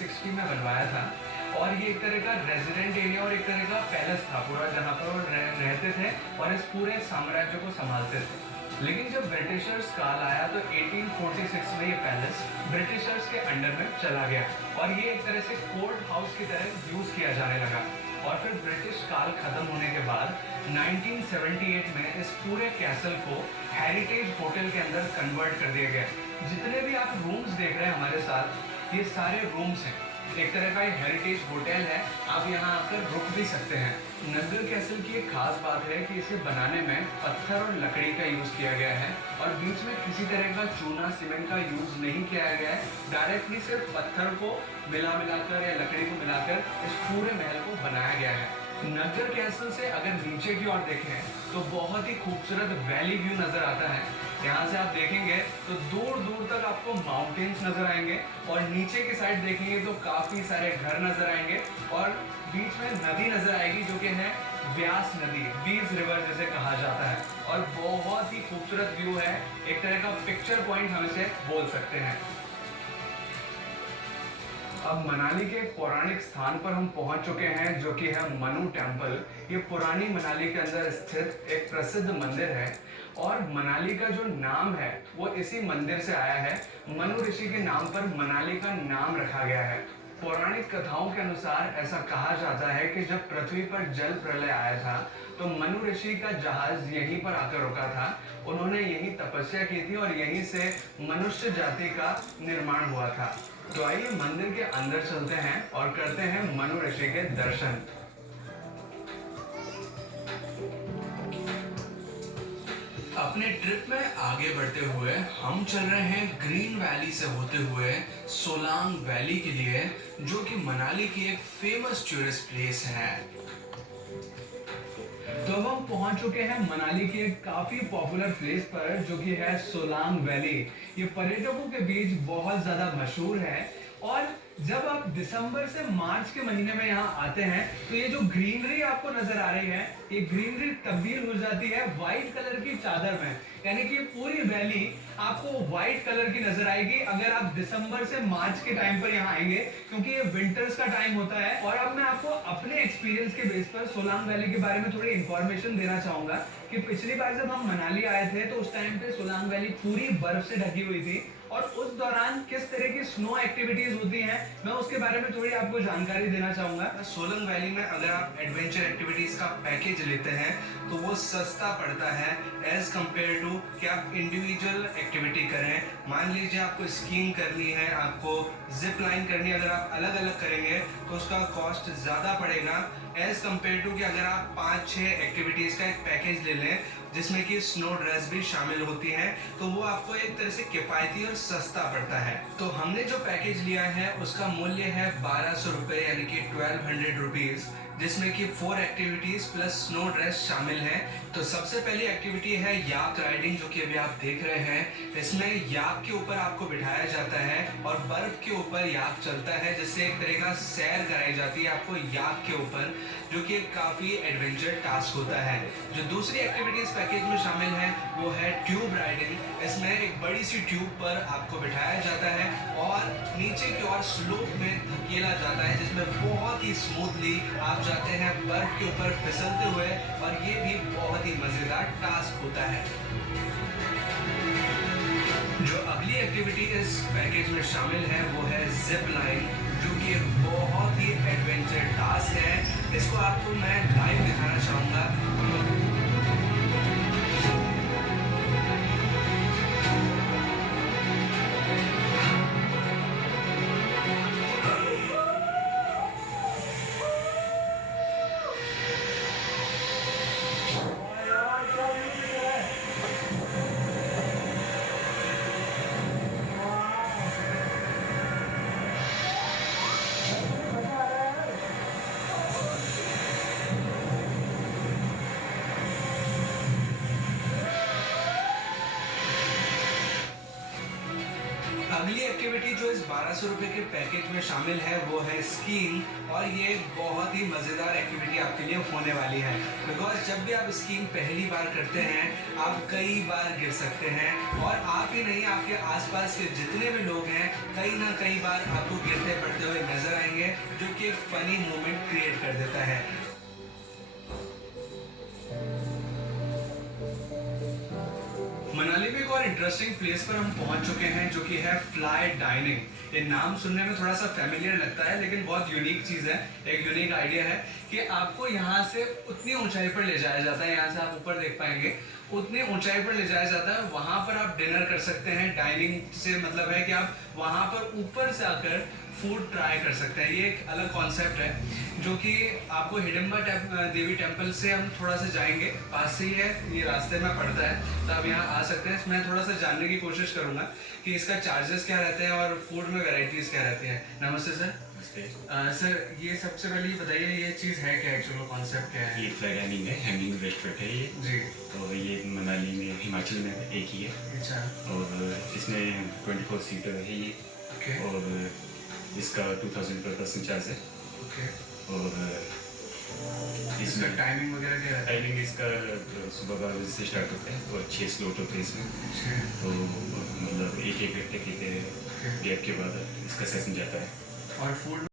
60 में बनवाया था और ये एक तरह का रेजिडेंट एरिया और एक तरह का पैलेस था पूरा, जहाँ पर वो रहते थे और इस पूरे साम्राज्य को संभालते थे। लेकिन जब ब्रिटिशर्स काल आया तो 1846 में ये पैलेस ब्रिटिशर्स के अंडर में चला गया और ये एक तरह से कोर्ट हाउस की तरह यूज किया जाने लगा। और फिर ब्रिटिश काल खत्म होने के बाद 1978 में इस पूरे कैसल को हेरिटेज होटल के अंदर कन्वर्ट कर दिया गया। जितने भी आप रूम्स देख रहे हैं हमारे साथ, ये सारे रूम्स हैं। एक तरह का हेरिटेज होटल है, आप यहाँ आकर रुक भी सकते हैं। नग्गर कैसल की एक खास बात है कि इसे बनाने में पत्थर और लकड़ी का यूज किया गया है और बीच में किसी तरह का चूना सीमेंट का यूज नहीं किया गया है। डायरेक्टली सिर्फ पत्थर को मिलाकर या लकड़ी को मिलाकर इस पूरे महल को बनाया गया है। नग्गर कैसल से अगर नीचे की ओर देखें तो बहुत ही खूबसूरत वैली व्यू नजर आता है। यहाँ से आप देखेंगे तो दूर दूर तक आपको माउंटेन्स नजर आएंगे और नीचे की साइड देखेंगे तो काफी सारे घर नजर आएंगे और बीच में नदी नजर आएगी जो कि है व्यास नदी, वीज रिवर जिसे कहा जाता है। और बहुत ही खूबसूरत व्यू है, एक तरह का पिक्चर पॉइंट हम इसे बोल सकते हैं। अब मनाली के पौराणिक स्थान पर हम पहुंच चुके हैं जो कि है मनु टेम्पल। ये पुरानी मनाली के अंदर स्थित एक प्रसिद्ध मंदिर है और मनाली का जो नाम है वो इसी मंदिर से आया है। मनु ऋषि के नाम पर मनाली का नाम रखा गया है। पौराणिक कथाओं के अनुसार ऐसा कहा जाता है कि जब पृथ्वी पर जल प्रलय आया था तो मनु ऋषि का जहाज यहीं पर आकर रुका था। उन्होंने यहीं तपस्या की थी और यहीं से मनुष्य जाति का निर्माण हुआ था। तो आइए मंदिर के अंदर चलते हैं और करते हैं मनु ऋषि के दर्शन। अपने ट्रिप में आगे बढ़ते हुए हम चल रहे हैं ग्रीन वैली से होते हुए सोलांग वैली के लिए, जो कि मनाली की एक फेमस टूरिस्ट प्लेस है। तो अब हम पहुंच चुके हैं मनाली की एक काफी पॉपुलर प्लेस पर जो कि है सोलांग वैली। ये पर्यटकों के बीच बहुत ज्यादा मशहूर है और जब आप दिसंबर से मार्च के महीने में यहाँ आते हैं तो ये जो ग्रीनरी आपको नजर आ रही है, ये ग्रीनरी तब्दील हो जाती है व्हाइट कलर की चादर में। यानी कि पूरी वैली आपको व्हाइट कलर की नजर आएगी अगर आप दिसंबर से मार्च के टाइम पर यहाँ आएंगे, क्योंकि ये विंटर्स का टाइम होता है। और अब मैं आपको अपने एक्सपीरियंस के बेस पर सोलांग वैली के बारे में थोड़ी इंफॉर्मेशन देना चाहूंगा कि पिछली बार जब हम मनाली आए थे तो उस टाइम पे सोलांग वैली पूरी बर्फ से ढकी हुई थी और उस दौरान किस तरह की स्नो एक्टिविटीज होती हैं मैं उसके बारे में थोड़ी आपको जानकारी देना चाहूंगा। सोलंग वैली में अगर आप एडवेंचर एक्टिविटीज का पैकेज लेते हैं तो वो सस्ता पड़ता है एज कंपेयर टू कि आप इंडिविजुअल एक्टिविटी करें। मान लीजिए आपको स्कीइंग करनी है, आपको जिप लाइन करनी है, अगर आप अलग अलग करेंगे तो उसका कॉस्ट ज़्यादा पड़ेगा एज कंपेयर टू कि अगर आप 5-6 एक्टिविटीज़ का एक पैकेज ले लें जिसमें कि स्नो ड्रेस भी शामिल होती है, तो वो आपको एक तरह से किफ़ायती और सस्ता पड़ता है। तो हमने जो पैकेज लिया है उसका मूल्य है 1200 रुपये, यानी कि 1200 रुपीज़, जिसमें कि 4 एक्टिविटीज प्लस स्नो ड्रेस शामिल है। तो सबसे पहली एक्टिविटी है याक राइडिंग, जो कि अभी आप देख रहे हैं। इसमें याक के ऊपर आपको बिठाया जाता है और बर्फ के ऊपर याक चलता है, जिससे एक तरह का सैर कराई जाती है आपको याक के ऊपर, जो कि एक काफ़ी एडवेंचर टास्क होता है। जो दूसरी एक्टिविटीज पैकेज में शामिल है वो है ट्यूब राइडिंग। इसमें एक बड़ी सी ट्यूब पर आपको बिठाया जाता है और नीचे की ओर स्लोप में धकेला जाता है, जिसमें बहुत ही स्मूथली आप जाते हैं बर्फ के ऊपर फिसलते हुए, और ये भी बहुत ही मजेदार टास्क होता है। जो अगली एक्टिविटी इस पैकेज में शामिल है वो है जिप लाइन, जो कि एक बहुत ही एडवेंचर टास्क है। इसको आपको मैं लाइव दिखाना चाहूँगा। अगली एक्टिविटी जो इस 1200 रुपये के पैकेज में शामिल है वो है स्कीइंग, और ये बहुत ही मज़ेदार एक्टिविटी आपके लिए होने वाली है। बिकॉज जब भी आप स्कीइंग पहली बार करते हैं आप कई बार गिर सकते हैं, और आप ही नहीं आपके आसपास के जितने भी लोग हैं कई ना कई बार आपको गिरते पड़ते हुए कि एक फनी मोमेंट क्रिएट कर देता है। मनाली में एक और इंटरेस्टिंग प्लेस पर हम पहुंच चुके हैं जो कि है फ्लाई डाइनिंग। ये नाम सुनने में थोड़ा सा फेमिलियर लगता है लेकिन बहुत यूनिक चीज़ है, एक यूनिक आइडिया है कि आपको यहाँ से उतनी ऊंचाई पर ले जाया जाता है, यहाँ से आप ऊपर देख पाएंगे उतनी ऊंचाई पर ले जाया जाता है, वहाँ पर आप डिनर कर सकते हैं। डाइनिंग से मतलब है कि आप वहाँ पर ऊपर से आकर फूड ट्राई कर सकते हैं। ये एक अलग कॉन्सेप्ट है जो कि आपको हिडिंबा देवी टेम्पल से हम थोड़ा सा जाएंगे, पास से ही है, ये रास्ते में पड़ता है, तो आप यहाँ आ सकते हैं। मैं थोड़ा सा जानने की कोशिश करूँगा कि इसका चार्जेस क्या रहते हैं और फूड में वेराइटीज़ क्या रहती हैं। नमस्ते सर। सर ये सबसे पहले ये बताइए ये चीज़ है क्या, एक्चुअल कॉन्सेप्ट क्या है? ये फ्लाई डाइनिंग है, हैंगिंग रेस्टोरेंट है ये। जी। तो ये मनाली में, हिमाचल में एक ही है। अच्छा। और इसमें 24 सीटर है ये। ओके। और इसका 2000 पर पर्सन चार्ज है। ओके। और इसका इसमें टाइमिंग वगैरह क्या रहता है? टाइमिंग इसका सुबह 12 बजे से स्टार्ट होता है और 6 स्लॉट होते हैं इसमें। अच्छा। तो मतलब एक घंटे के गैप के बाद इसका सेशन जाता है। और फूड